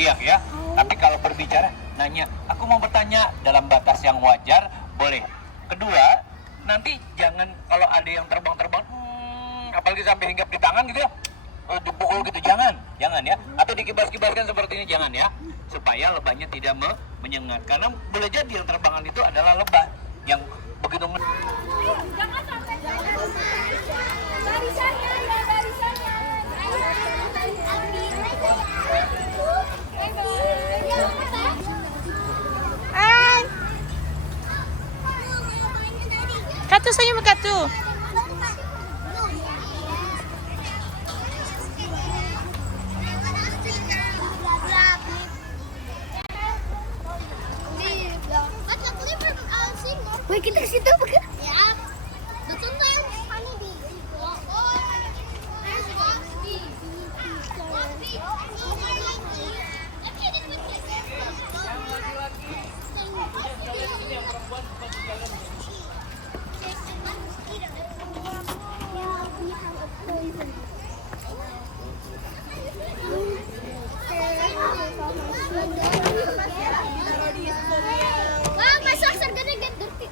ya. Tapi kalau berbicara, nanya, aku mau bertanya dalam batas yang wajar, boleh. Kedua, nanti jangan kalau ada yang terbang-terbang, apalagi sampai hinggap di tangan gitu ya, dipukul gitu, jangan ya. Atau dikibas-kibaskan seperti ini, jangan ya. Supaya lebahnya tidak menyengat. Karena boleh jadi yang terbangan itu adalah lebah yang begitu Jangan sampai dari sana ya, dari sana. Hai. Katu senyum Katu. Woi, kita ke situ bukan? Ya. Betul kan? Hani di. Wah, masak serganya gede.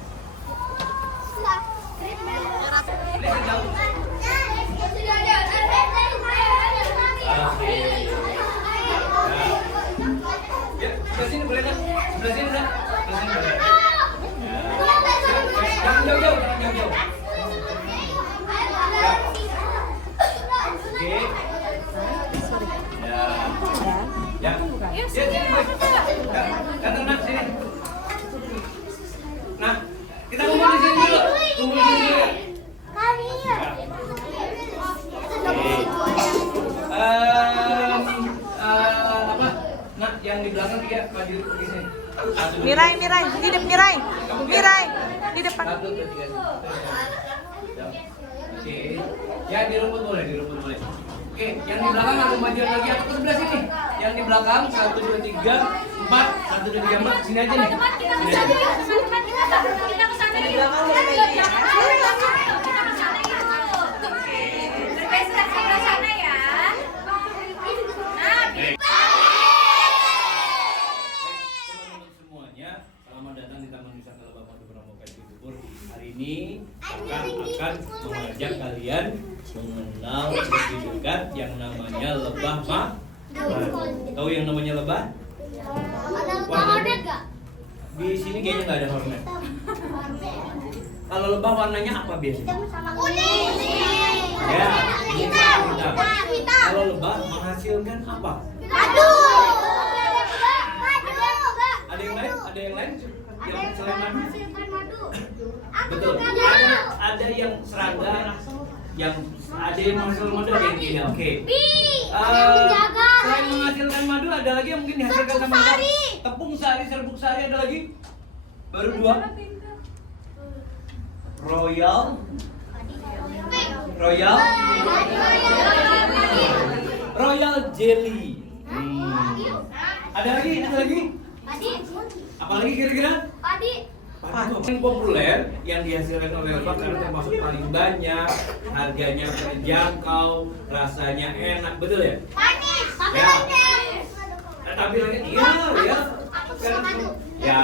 Sebelah sini boleh kan? Sebelah sini dah. Sebelah sini boleh. Jangan jauh-jauh, jangan jauh-jauh. Oke. Ya. Ya. Sini boleh. Datang nak sini. Nah, kita kumpul di sini dulu. Kumpul di sini dulu. Apa? Nah, yang di belakang tiga, maju di sini. Mirai, di depan. Satu, dua, tiga. Oke. Ya, di rumput boleh. Oke, yang di belakang aku maju lagi, aku ke sebelah sini. Yang di belakang, 1, 2, 3, 4. 1, 2, 3, 4. Sini aja nih. Sini aja. Semuanya, selamat datang di Taman Wisata Lebah Madu Pramuka Cibubur. Hari ini akan mengajak kalian mengenal lebih dekat yang namanya lebah madu. Tahu yang namanya lebah? Ada hornet gak? Di sini kayaknya nggak ada hornet. Kalau lebah warnanya apa biasanya? Kuning. Ya, ini hitam. Hitam. Kalau lebah menghasilkan apa? Madu. Ada yang lain? Yang selain madu? Menghasilkan madu. Betul. Ada yang serangga, yang ada yang menghasilkan madu, ada yang tidak. Oke. Menjaga. Selain menghasilkan madu, ada lagi yang mungkin dihasilkan sama lebah? Tepung sari, serbuk sari, ada lagi? Baru 2. Royal jelly. Ada lagi? Padi. Apalagi kira-kira? Padi. Yang populer yang dihasilkan oleh lebah karena termasuk paling banyak, harganya terjangkau, rasanya enak, betul ya? Manis. Ya. Tampilannya iya. Ya.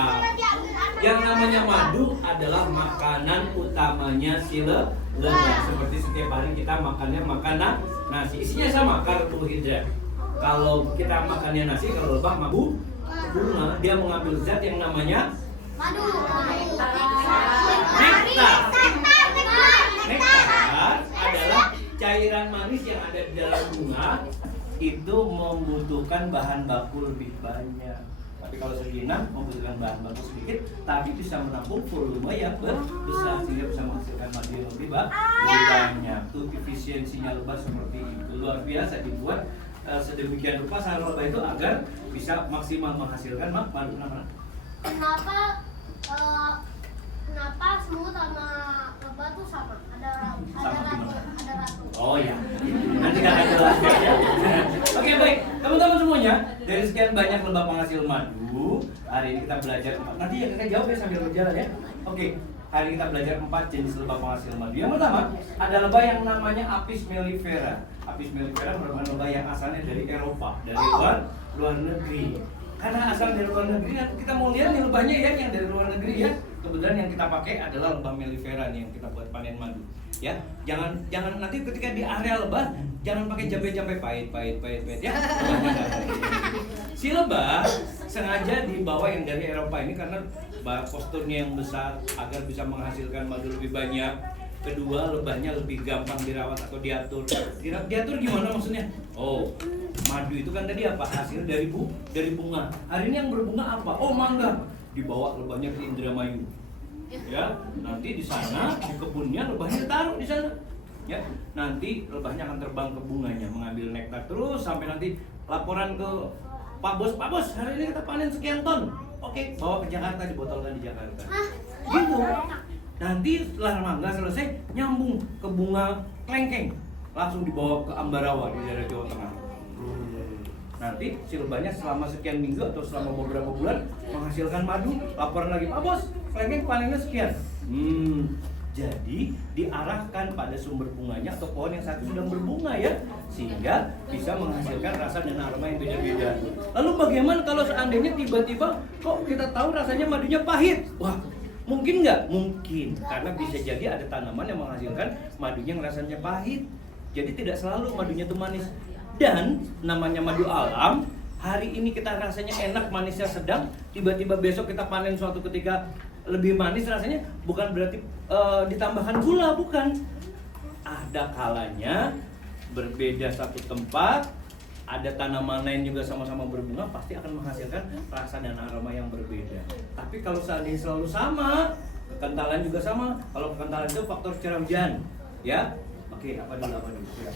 Yang namanya madu adalah makanan utamanya si lebah. Seperti setiap hari kita makannya nasi. Isinya sama, karbohidrat. Kalau kita makannya nasi, kalau lebah bunga, dia mengambil zat yang namanya Madu. nektar adalah cairan manis yang ada di dalam bunga. Itu membutuhkan bahan baku lebih banyak. Tapi kalau seginam membutuhkan bahan baku sedikit, tapi bisa menampung volume yang besar sehingga bisa menghasilkan madu yang lebih banyak. Itu efisiensinya lebah seperti itu, luar biasa dibuat sedemikian rupa sarang lebah itu agar bisa maksimal menghasilkan madu. Kenapa semut sama lebah tuh sama? Ada ratu. Oh ya, nanti akan jelaskan ya. Oke baik, teman-teman semuanya, dari sekian banyak lebah penghasil madu, hari ini kita belajar 4. Nanti ya kakak jawab ya sambil berjalan ya. Oke, hari ini kita belajar 4 jenis lebah penghasil madu. Yang pertama, ada lebah yang namanya Apis mellifera. Apis mellifera merupakan lebah yang asalnya dari Eropa, dari luar negeri. Karena asal dari luar negeri, kita mau lihat nih lebahnya ya, yang dari luar negeri ya. Kebetulan yang kita pakai adalah lebah mellifera nih yang kita buat panen madu. Ya, jangan nanti ketika di area lebah jangan pakai jambe-jambe pahit ya. Si lebah sengaja dibawa yang dari Eropa ini karena posturnya yang besar agar bisa menghasilkan madu lebih banyak. Kedua, lebahnya lebih gampang dirawat atau diatur. Diatur gimana maksudnya? Oh, madu itu kan tadi apa? Hasil dari bunga. Hari ini yang berbunga apa? Oh, mangga. Dibawa lebahnya ke Indramayu. Ya, nanti di sana di kebunnya lebahnya ditaruh di sana. Ya, nanti lebahnya akan terbang ke bunganya mengambil nektar terus sampai nanti laporan ke Pak Bos, hari ini kita panen sekian ton. Oke, bawa ke Jakarta, dibotolkan di Jakarta. Gitu. Nanti setelah mangga selesai nyambung ke bunga kelengkeng, langsung dibawa ke Ambarawa di daerah Jawa Tengah. Nanti si lebahnya selama sekian minggu atau selama beberapa bulan menghasilkan madu, laporan lagi, Pak Bos, kelengkeng panennya sekian. Jadi diarahkan pada sumber bunganya atau pohon yang satu sedang berbunga ya, sehingga bisa menghasilkan rasa dan aroma yang beda-beda. Lalu bagaimana kalau seandainya tiba-tiba kok kita tahu rasanya madunya pahit? Wah, mungkin nggak? Mungkin, karena bisa jadi ada tanaman yang menghasilkan madunya yang rasanya pahit. Jadi tidak selalu madunya itu manis. Dan namanya madu alam, hari ini kita rasanya enak, manisnya sedang, tiba-tiba besok kita panen suatu ketika lebih manis rasanya, bukan berarti ditambahkan gula, bukan. Ada kalanya berbeda satu tempat, ada tanaman lain juga sama-sama berbunga, pasti akan menghasilkan rasa dan aroma yang berbeda. Tapi kalau seandainya selalu sama, kekentalan juga sama. Kalau kekentalan itu faktor curah hujan, ya. Oke, apa dulu? Ya.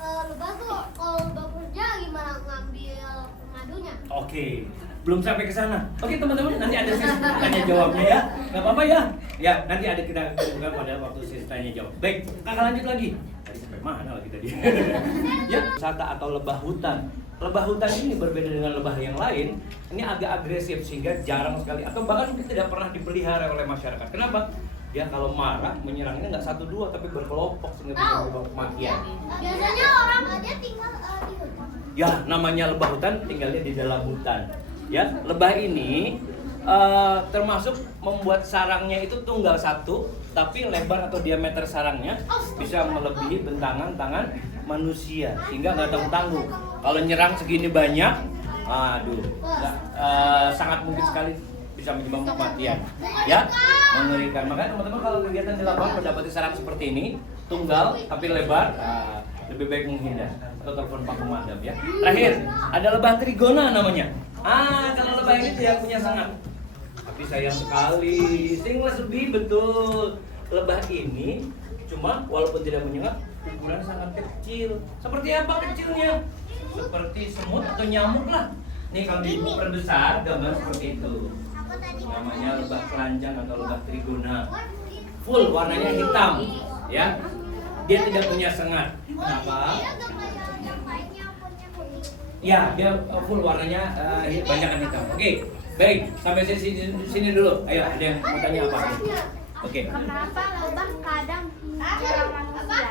Lebah tuh kalau lebah kerja gimana ngambil madunya? Oke, belum sampai ke sana. Oke teman-teman, nanti ada sesi tanya jawabnya ya. Nggak apa-apa ya. Ya, nanti ada kita bukan pada waktu sesi tanya jawab. Baik, kakak lanjut lagi. Tadi sampai mana lagi tadi? Ya, wisata atau lebah hutan. Lebah hutan ini berbeda dengan lebah yang lain. Ini agak agresif sehingga jarang sekali atau bahkan mungkin tidak pernah dipelihara oleh masyarakat. Kenapa? Dia kalau marah menyerangnya nggak satu dua tapi berkelompok sehingga bisa menyebabkan kematian. Biasanya orang aja tinggal di hutan. Ya, namanya lebah hutan tinggalnya di dalam hutan. Ya, lebah ini termasuk membuat sarangnya itu tunggal satu, tapi lebar atau diameter sarangnya bisa melebihi bentangan tangan manusia sehingga nggak tanggung-tanggung. Kalau nyerang segini banyak, aduh, sangat mungkin sekali bisa menyebabkan kematian. Ya, mengerikan. Makanya teman-teman kalau kegiatan di lapangan mendapati sarang seperti ini, tunggal tapi lebar, lebih baik menghindar atau telepon Pak Pemadam ya. Terakhir, ada lebah trigona namanya. Kalau lebah ini tidak punya sengat, tapi sayang sekali, singles lebih betul. Lebah ini cuma walaupun tidak menyengat, ukuran sangat kecil. Seperti apa kecilnya? Seperti semut atau nyamuk lah. Nih kalau diperbesar gambar seperti itu. Namanya lebah telanjang atau lebah trigona. Full warnanya hitam, ya. Dia tidak punya sengat. Kenapa? Ya, dia full warnanya banyakan hitam. Oke, baik. Sampai sini dulu. Ayo, ada yang mau tanya apa? Oke. Kenapa lebah kadang menyerang manusia?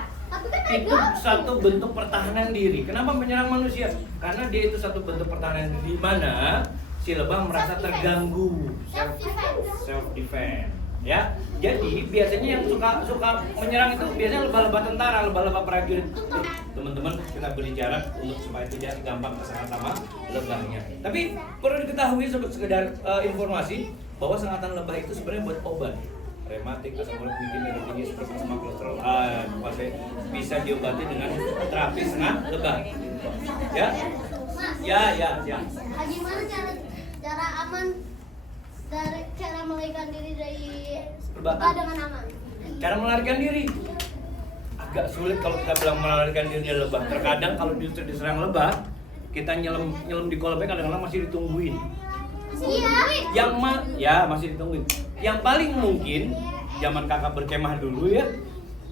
Itu satu bentuk pertahanan diri. Kenapa menyerang manusia? Karena dia itu satu bentuk pertahanan diri di mana si lebah merasa terganggu, self defense. Ya, jadi biasanya yang suka menyerang itu biasanya lebah-lebah tentara, lebah-lebah prajurit. Teman-teman, kita beri jarak untuk supaya tidak gampang tersengat sama lebahnya. Tapi perlu diketahui sekedar informasi bahwa sengatan lebah itu sebenarnya buat obat. Rematik, asam urat bikin darah tinggi, stroke, asma, kolesterol, bisa diobati dengan terapi sengat lebah. Ya, ya. Gimana cara aman dari cara melarikan diri dari lebah dengan aman? Cara melarikan diri agak sulit kalau kita bilang melarikan diri dari lebah. Terkadang kalau diserang lebah, kita nyelam di kolamnya kadang-kadang masih ditungguin. Iya. Masih ditungguin. Yang paling mungkin zaman kakak berkemah dulu ya,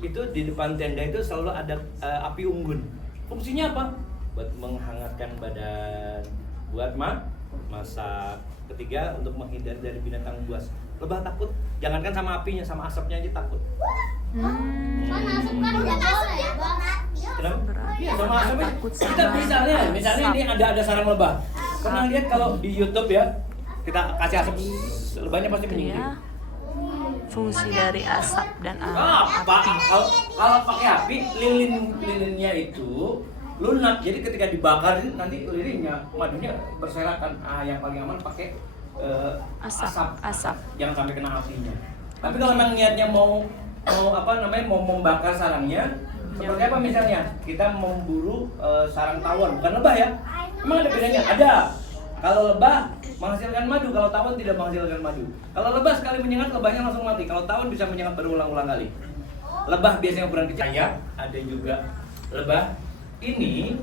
itu di depan tenda itu selalu ada api unggun. Fungsinya apa? Buat menghangatkan badan, buat masak. Ketiga, untuk menghindari dari binatang buas. Lebah takut, jangankan sama apinya, sama asapnya aja takut. Kan asap kan udah asap ya, Bang. Kenapa? Iya, sama asapnya. Takut Kita sama misalnya ini ada sarang lebah. Pernah lihat kalau di YouTube ya, kita kasih asap, lebahnya pasti menyingkir. Ya, fungsi dari asap dan Apa? api. Kalau pakai api, lilinnya itu lunak. Jadi ketika dibakar nanti lilinnya, madunya berserakan. Yang paling aman pakai asap. Jangan sampai kena apinya. Tapi kalau memang niatnya mau membakar sarangnya, seperti apa misalnya? Kita memburu sarang tawon, bukan lebah ya. Emang ada bedanya? Ada. Kalau lebah menghasilkan madu, kalau tawon tidak menghasilkan madu. Kalau lebah sekali menyengat, lebahnya langsung mati. Kalau tawon bisa menyengat berulang-ulang kali. Lebah biasanya ukuran kecil. Ada juga lebah. Ini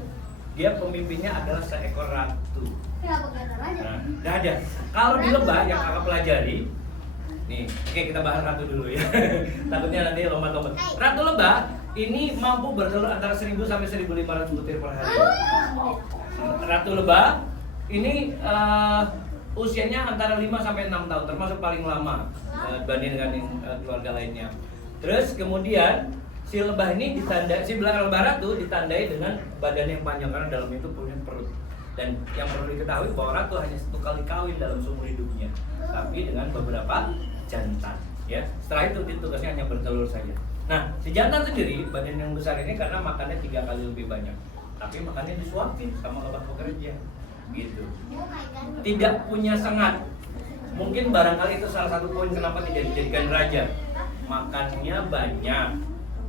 dia pemimpinnya adalah seekor ratu. Kenapa gak ada raja? Nah, nggak ada. Kalau di lebah yang kakak pelajari, nih, oke kita bahas ratu dulu ya. Takutnya nanti lompat-lompat. Ratu lebah ini mampu bertelur antara 1000 sampai 1500 butir per hari. Ratu lebah ini usianya antara 5 sampai 6 tahun, termasuk paling lama dibanding dengan keluarga lainnya. Terus kemudian si lebah ini si belakang lebah ratu ditandai dengan badan yang panjang karena dalam itu punya perut. Dan yang perlu diketahui bahwa ratu hanya 1 kali kawin dalam seumur hidupnya, tapi dengan beberapa jantan. Ya, setelah itu tugasnya hanya bertelur saja. Nah, si jantan sendiri badan yang besar ini karena makannya 3 kali lebih banyak, tapi makannya disuapin sama lebah pekerja, gitu. Tidak punya sengat. Mungkin barangkali itu salah satu poin kenapa tidak dijadikan raja. Makannya banyak,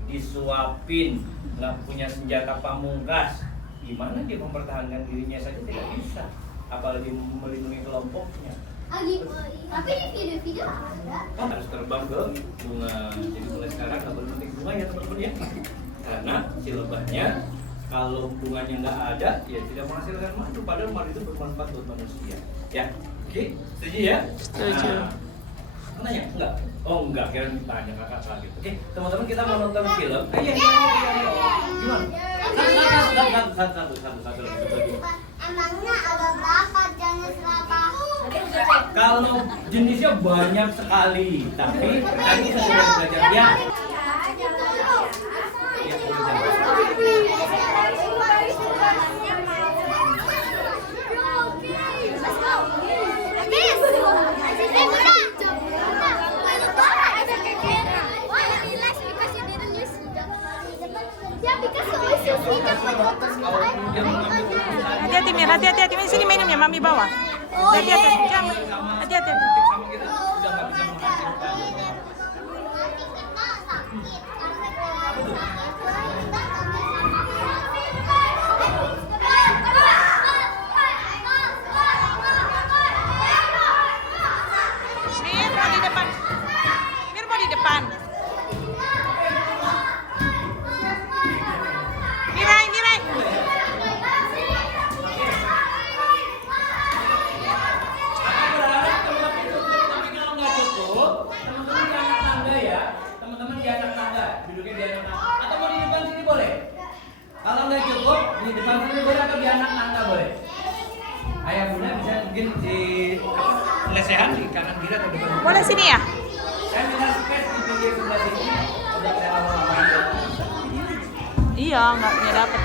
disuapin, nggak punya senjata pamungkas. Gimana dia mempertahankan dirinya saja tidak bisa, apalagi melindungi kelompoknya. Tapi di video-video ada. Harus terbang ke bunga. Jadi mulai sekarang nggak boleh memetik bunga ya teman-teman ya. Karena si lebahnya kalau bunganya nggak ada, ya tidak menghasilkan madu. Padahal madu itu bermanfaat buat manusia. Ya, oke, setuju ya? Setuju. Nah, nanya? Enggak? Oh enggak, kira tanya kakak lagi. Oke, teman-teman kita mau nonton film. Iya. Gimana? Satu. Emangnya ada berapa jenis lebah? Kalau jenisnya banyak sekali, tapi tadi saya sudah belajar ya. Hati-hati Mir, hati-hati sini minumnya mami bawa. Hati-hati, jangan. Hati-hati. Sama kita sudah nggak bisa menghasilkan. Mir mau di depan. Mir mau di depan. Mirai. Teman-teman di anak tangga, duduknya di anak tangga. Atau mau di depan sini boleh? Kalau nggak cukup, di depan sini boleh atau di anak tangga boleh? Ayah bunda bisa mungkin di lesehan di kanan kiri atau depan. Boleh sini ya? Saya minta space di pinggir sebelah sini. Udah saya lama-lama. Iya, nggak dapet.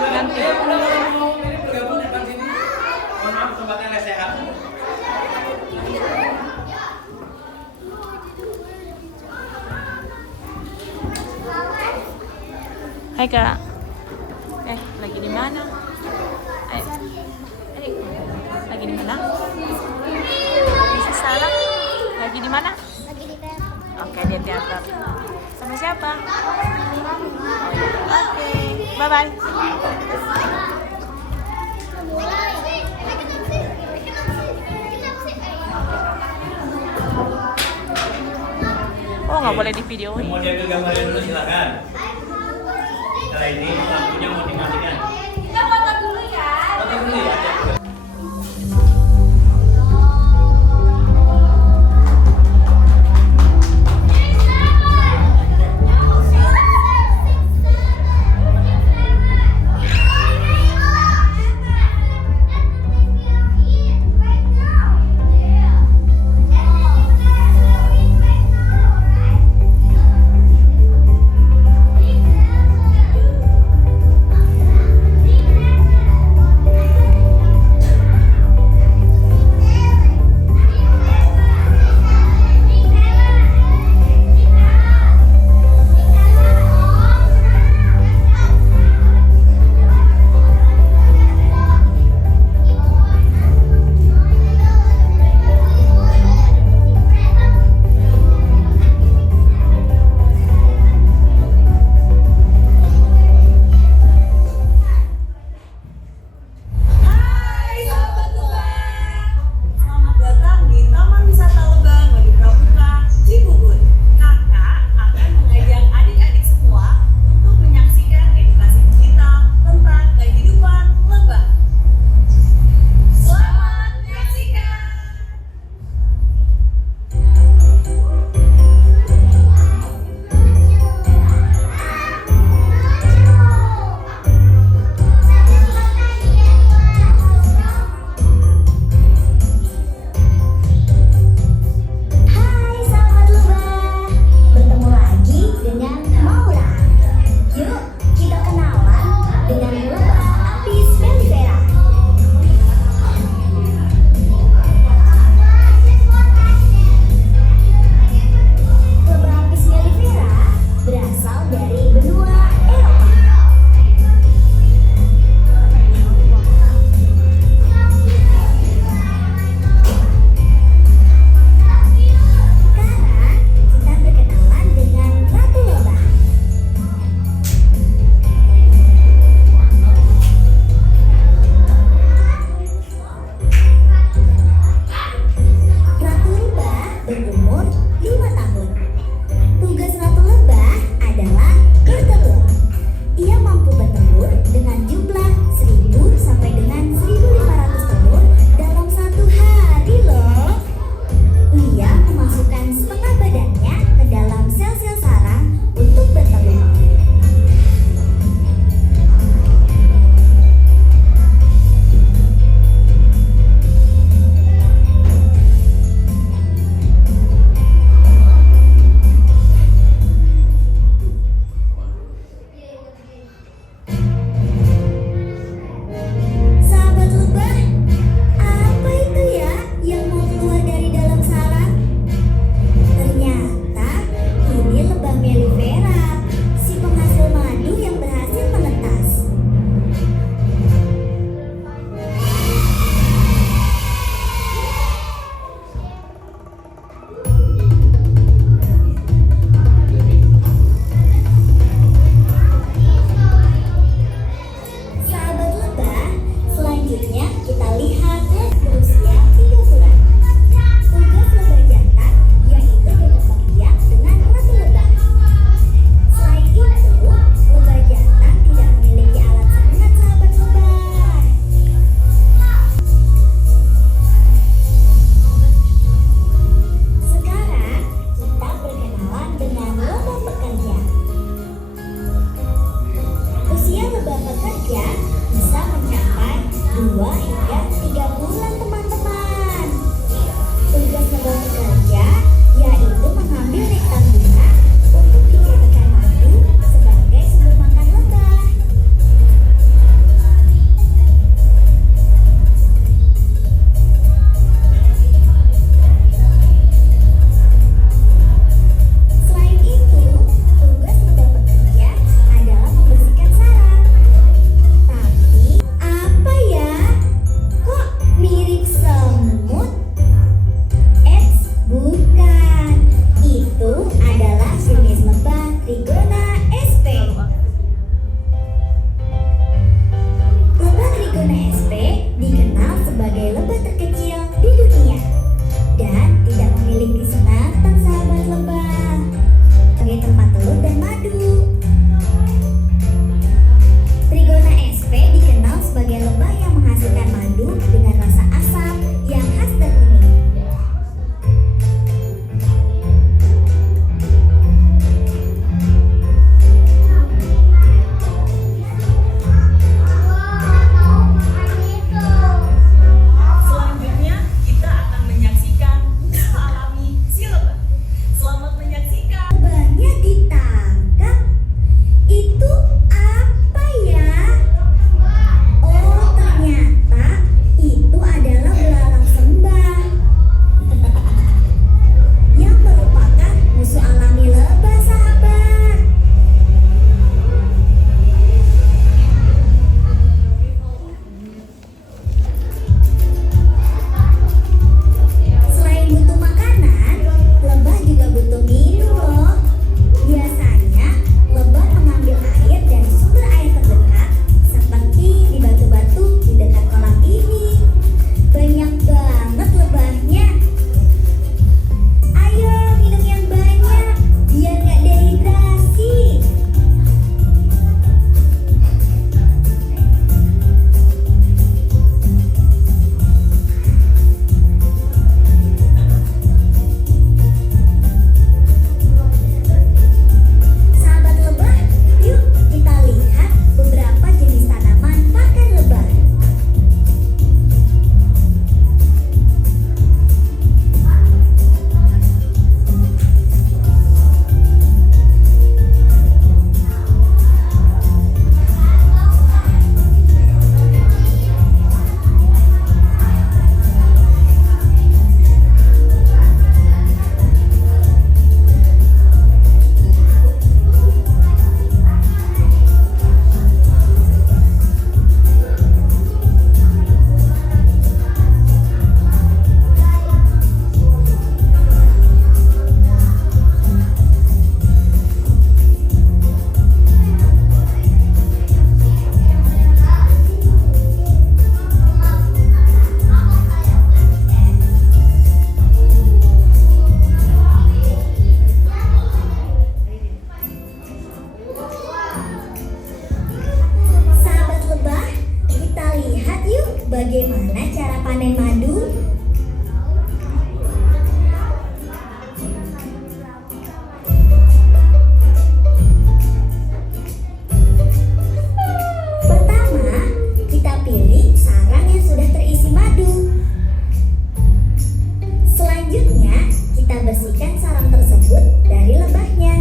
Nanti ya bunda kalau mau ini bergabung di depan sini. Mohon maaf tempatnya lesehan. Hai Kak. Lagi di mana? Lagi di mana? Bisa salah? Lagi di mana? Lagi di teater. Oke, di teater. Sama siapa? Oke, bye-bye. Oh, nggak boleh di videoin. Mau diambil gambarnya dulu silakan. Setelah ini lampunya mau dimatikan. Kita foto dulu ya. Foto dulu ya. 2 hingga 3 bulan teman-teman. Tugas lebah bekerja yaitu mengambil nektar bunga untuk dijadikan madu sebagai sumber makan lebah. Selain itu, tugas lebah bekerja adalah membersihkan sarang. Tapi apa ya? Kok mirip semut? Eits, bukan. Itu adalah jenis lebah Trigona sp. Lebah Trigona sp dikenal sebagai lebah terkecil di dunia dan tidak memiliki senatan sahabat lebah sebagai tempat telur dan madu. Trigona sp dikenal sebagai lebah yang menghasilkan madu dengan rasa asam yang khas dan unik. Selanjutnya kita akan menyaksikan usaha alami si lebah. Selamat menyaksikan. Lebahnya ditangkap. Itu apa ya? Oh, ternyata itu adalah belalang sembah yang merupakan musuh alami lebah, sahabat. Selain butuh makanan, lebah juga butuh minum loh. Biasanya, lebah mengambil air dari sumber air terdekat seperti di batu-batu di dekat kolam ini. Banyak banget lebahnya. Ayo minum yang banyak biar gak dehidrasi. Sahabat lebah, yuk kita lihat beberapa jenis tanaman pakan lebah. Sahabat lebah, kita lihat yuk bagaimana cara panen madu. Pertama, kita pilih sarang yang sudah terisi madu. Selanjutnya, kita bersihkan sarang tersebut dari lebahnya.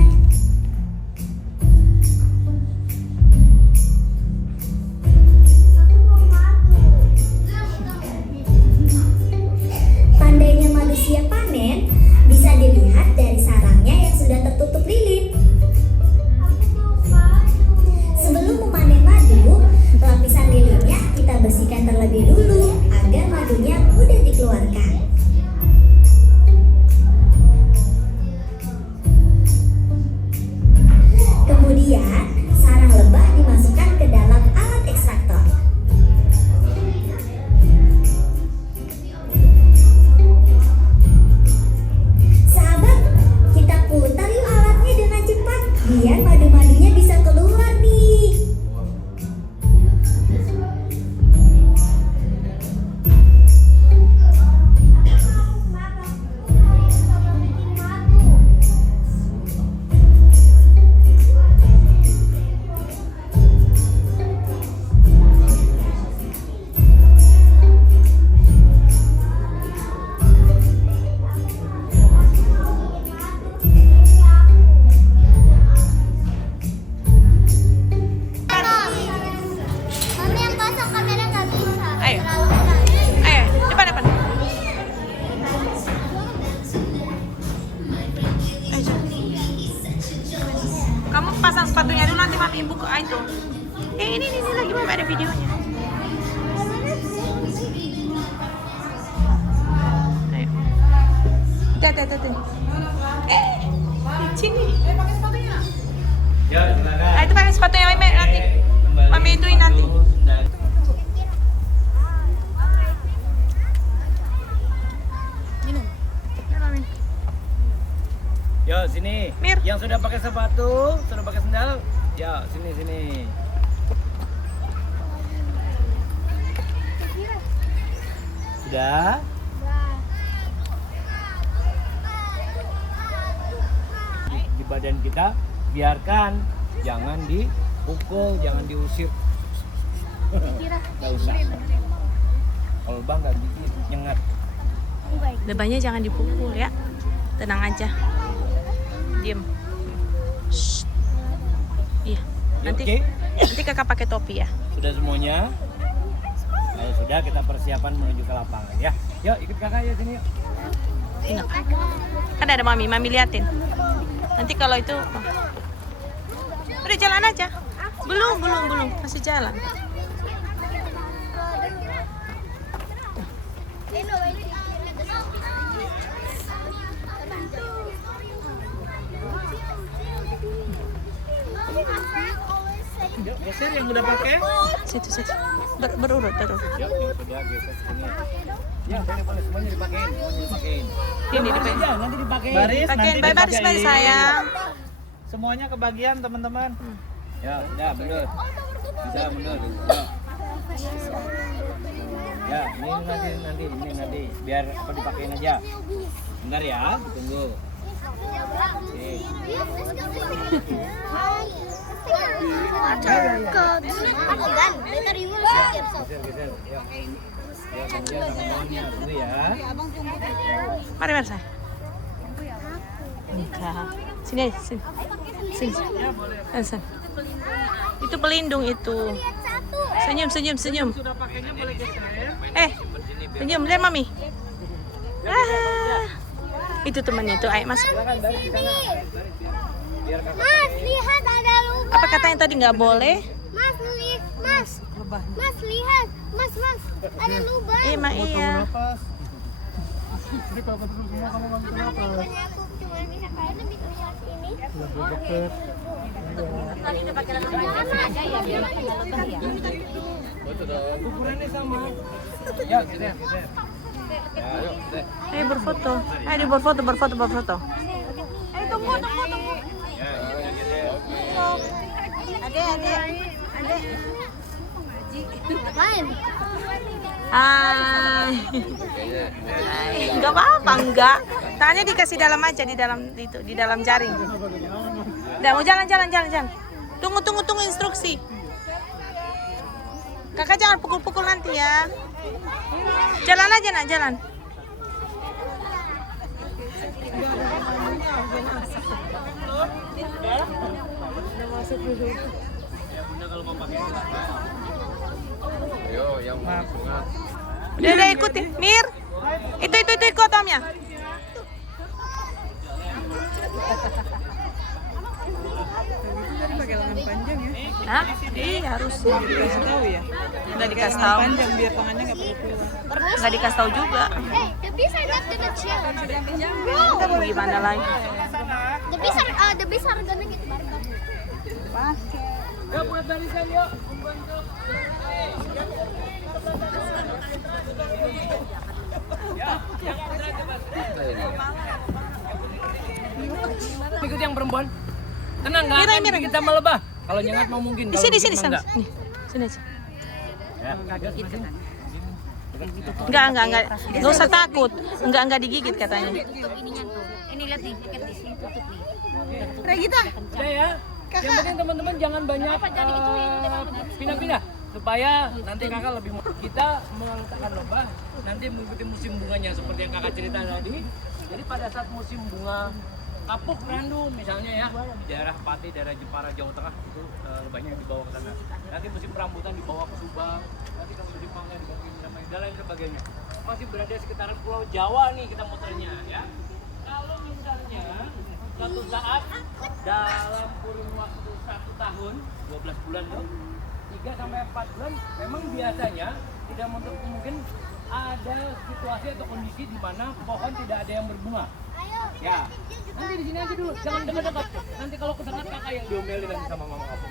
hati. Sini. Ya, silakan. Ah, itu pakai sepatunya Mami nanti. Kembali Mami ituin nanti. dulu, sendal. Minum. Ya, Mami. Yo, sini. Mir. Yang sudah pakai sepatu, sudah pakai sendal. Ya, sini. Sudah? Di badan kita biarkan, jangan dipukul, jangan diusir. Nggak usah. Kalau bang nggak gigit, nyengat. Lebahnya jangan dipukul ya. Tenang aja. Diam. Shh. Iya. Nanti Oke. nanti kakak pakai topi ya. Sudah semuanya? Kalau sudah kita persiapan menuju ke lapangan ya. Yuk ikut kakak ya sini yuk. Ingat. Kan ada Mami liatin. Nanti kalau itu udah jalan aja. Belum, masih jalan. Yuk geser yang udah pakai. Situ. Berurut. Yuk yang sudah geser sini. Ya boleh semuanya dipakein, Ini dipakai. Ya, nanti dipakein. Pakein baris sayang. Semuanya kebagian teman-teman. Ya, udah mundur. Bisa mundur. Ya, ini nanti biar apa dipakein aja. Bentar ya, tunggu. Oke. Geser. Ya. Ya, gantian sama maunya. Tunggu ya. Mari saya. Enggak. Sini. Sini. Itu pelindung itu. Senyum. Sudah pakainya boleh geser. Senyum, lihat Mami. Itu temannya tuh, ayo masuk. Silakan baris di sana. Biar kakak Mas, lihat ada lubang. Apa katanya tadi nggak boleh? Mas. Mas, lihat. Mas, ada lubang. Emang iya. Jadi kalau betul semua kamu ngambil kenapa? Bukannya aku cuma bisa kayak lebih lihat ini. Lebih deket. ukurannya sama. Ya, geser. Ya, yuk, geser. Ayo berfoto. Ayo berfoto. Ya, ini geser. Main. Hai. Enggak apa-apa, enggak. Tangannya dikasih dalam aja di dalam jaring. Udah mau jalan. Tunggu instruksi. Kakak jangan pukul-pukul nanti ya. Jalan aja nak, jalan. Udah ikutin, Mir. Itu ikut Omnya. Hah? Iya harus. Dikasih tahu ya? Nggak dikasih tahu. Panjang biar tangannya nggak perlu keluar. Nggak dikasih tahu juga. The bees are not gonna chill. Kita mau gimana lagi? The bees are gonna get barbecued. Yuk, buat barisan yuk. Ikut yang perempuan. Tenang, nggak akan Mira. kita melebah. Kalau nyengat mau mungkin. Di Kalau sini dikit mah sana. enggak. Nih, sini aja. Ya, Enggak. Nggak usah takut. Enggak digigit katanya. udah ya. Yang penting teman-teman jangan banyak pindah-pindah supaya nanti kakak lebih kita meletakkan lomba nanti mengikuti musim bunganya seperti yang kakak cerita tadi. Jadi pada saat musim bunga kapuk randu misalnya ya di daerah Pati, daerah Jepara, Jawa Tengah itu lebahnya dibawa ke sana. Nanti musim rambutan dibawa ke Subang, nanti kalau musim mangga dibawa ke Indramayu dan lain sebagainya. Masih berada sekitaran Pulau Jawa nih kita muternya ya. Kalau misalnya suatu saat dalam kurun waktu 1 tahun 12 bulan tuh 3 sampai 4 bulan memang biasanya tidak menutup mungkin ada situasi atau kondisi di mana pohon tidak ada yang berbunga. Ya. Nanti di sini aja dulu, jangan dekat-dekat. Nanti kalau kesengat kakak yang diomelin nanti sama mama kamu.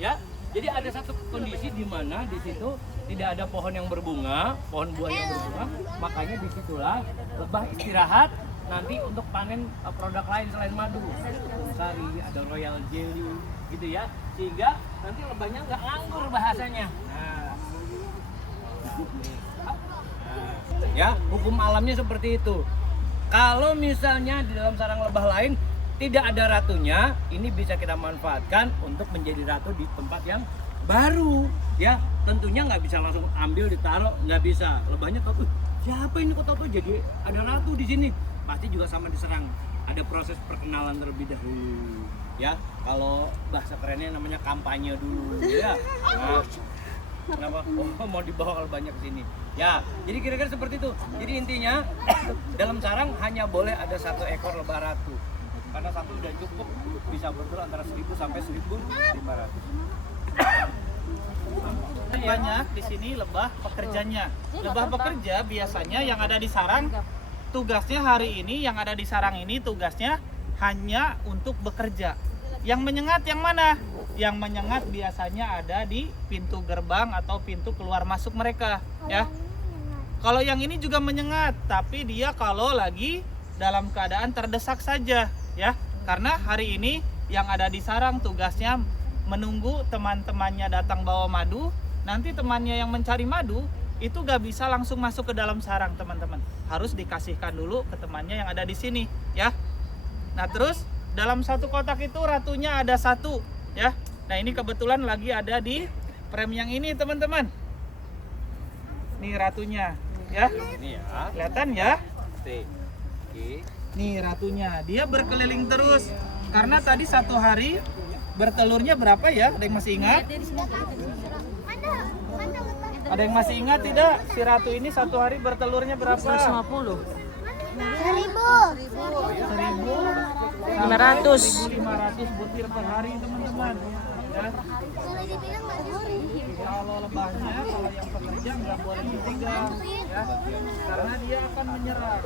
Ya. Jadi ada satu kondisi di mana di situ tidak ada pohon yang berbunga, pohon buah yang berbunga, makanya disitulah lebah istirahat nanti untuk panen produk lain selain madu. Sari, ada royal jelly, gitu ya. Sehingga nanti lebahnya nggak nganggur bahasanya. Ya, hukum alamnya seperti itu. Kalau misalnya di dalam sarang lebah lain tidak ada ratunya, ini bisa kita manfaatkan untuk menjadi ratu di tempat yang baru. Ya, tentunya nggak bisa langsung ambil ditaruh, nggak bisa. Lebahnya tahu, siapa ini kok tahu jadi ada ratu di sini? Pasti juga sama diserang. Ada proses perkenalan terlebih dahulu. Ya, kalau bahasa kerennya namanya kampanye dulu. Ya. Nah, kenapa? Oh, mau dibawa kalau banyak ke sini. Ya, jadi kira-kira seperti itu. Jadi intinya dalam sarang hanya boleh ada 1 ekor lebah ratu. Karena satu udah cukup, bisa bertelur antara 1000 sampai 1500. Banyak di sini lebah pekerjanya. Lebah pekerja biasanya yang ada di sarang tugasnya hari ini, yang ada di sarang ini tugasnya hanya untuk bekerja. Yang menyengat yang mana? Yang menyengat biasanya ada di pintu gerbang atau pintu keluar masuk mereka, ya. Kalau yang ini juga menyengat, tapi dia kalau lagi dalam keadaan terdesak saja, ya. Karena hari ini yang ada di sarang tugasnya menunggu teman-temannya datang bawa madu. Nanti temannya yang mencari madu itu gak bisa langsung masuk ke dalam sarang, teman-teman. Harus dikasihkan dulu ke temannya yang ada di sini, ya. Nah, terus dalam satu kotak itu ratunya ada 1, ya. Nah, ini kebetulan lagi ada di frame yang ini, teman-teman. Nih ratunya, ya. Ini ya. Kelihatan ya? Oke. Nih ratunya, dia berkeliling terus. Karena tadi 1 hari bertelurnya berapa ya? Ada yang masih ingat? Ada yang masih ingat tidak? Si ratu ini 1 hari bertelurnya berapa? 150. 1.500 butir per hari, teman-teman. Ya. Kalau lebahnya, kalau yang pekerja nggak boleh dipegang, ya. Karena dia akan menyerang.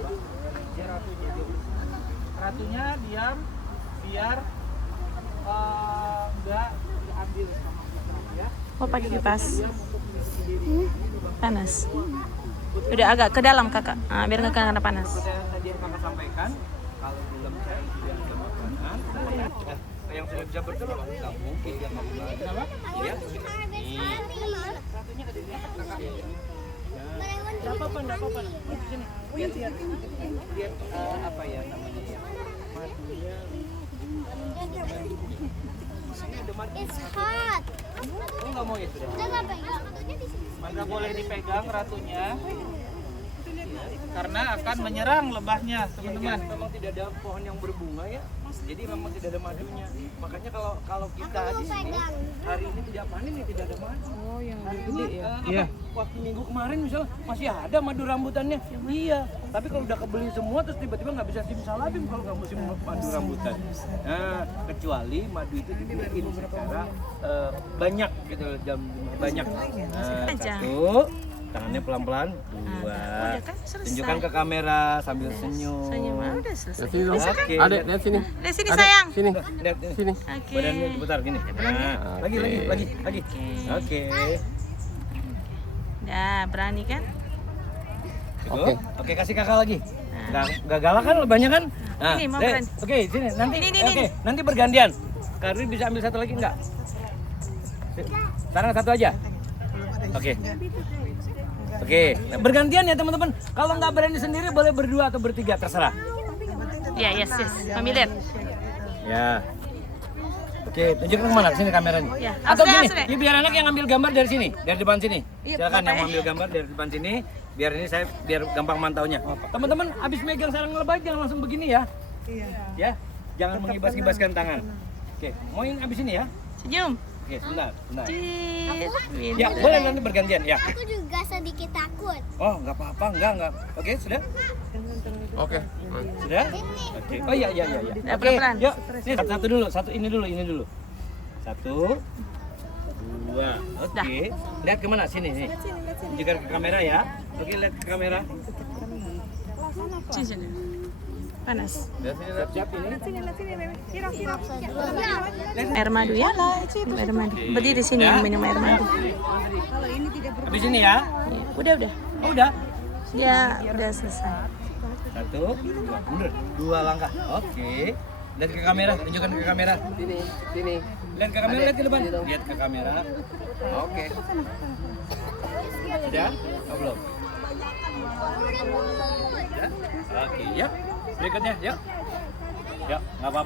Dia ratunya diam, biar nggak diambil sama kita, ya. Oh, pakai kipas. Panas. Udah agak ke dalam kakak, biar nggak kena panas. Tadi yang kakak sampaikan, kalau belum saya tidak ada makanan, yang sudah bisa bertelur nggak mungkin dia nggak bisa. Kenapa? Iya. Satunya ada di kakak. Nggak apa-apa, nggak apa-apa. Sini, lihat apa ya namanya ya? Madunya. Sini ada madu. It's hot. Oh, nggak mau ya sudah. Jangan pegang. Mana boleh dipegang ratunya, karena akan menyerang lebahnya, teman-teman. Memang tidak ada pohon yang berbunga ya, jadi memang tidak ada madunya. Makanya kalau kita di sini hari ini tidak panen ya tidak ada madu. Oh, yang gede ya? Iya. Waktu minggu kemarin misalnya masih ada madu rambutannya. Iya. Tapi kalau udah kebeli semua terus tiba-tiba nggak bisa simsalabim kalau nggak musim madu rambutan. Nah, kecuali madu itu dibikin secara banyak gitu, jam banyak. Nah, 1, tangannya pelan-pelan, 2. Udah kan selesai. Tunjukkan ke kamera sambil senyum. Senyum, udah selesai. Oke. Adek, lihat sini. Dari sini sayang. Sini. Lihat Sini. Oke. badannya putar gini. Nah, lagi. Oke. Dah, berani kan? Oke. Oke, kasih kakak lagi. Nggak galak kan lebahnya kan? Nah, Ini, mau Dek, berani. oke, sini nanti. Ini. Oke, nanti bergantian. Kardi bisa ambil 1 lagi enggak? Sekarang 1 aja. Oke. Oke, nah, bergantian ya teman-teman. Kalau nggak berani sendiri boleh berdua atau bertiga, terserah. Ya, yes. Familiar. Ya. Oke, tunjukkan kemana? Sini kameranya. Ya, Atau langsung, gini, langsung, ya, biar anak yang ambil gambar dari sini, dari depan sini. Iya, Silakan yang Bapak, ambil gambar dari depan sini. Biar ini saya biar gampang mantaunya. Teman-teman, abis megang sarang lebah jangan langsung begini ya. Iya. Ya, jangan mengibas-ibaskan tangan. Oke, mau yang abis ini ya. Senyum. Oke, sebentar. Cip. Ya, boleh nanti bergantian ya. Aku juga sedikit takut. Oh, nggak apa-apa, enggak. Oke, sudah? Oke. Sudah? Oke. Oh iya. Ya, Oke, pelan-pelan. yuk. Nih, satu dulu, ini dulu. 1, 2. Oke. Lihat kemana? Sini. Tunjukkan ke kamera ya. Oke, lihat ke kamera. Sini. Panas. Siap-siap ini. Air madu ya. Air madu. Berdiri di sini yang minum air madu. Habis ini ya. Udah. Oh, udah. Dia udah selesai. 1, 2, mundur. 2 langkah. Oke. Lihat ke kamera, tunjukkan ke kamera. Sini. Lihat ke kamera, lihat ke depan. Lihat ke kamera. Oke. Sudah? Oh, belum? Sudah? Oke, yuk. Berikutnya, yuk. Yuk, nggak apa-apa.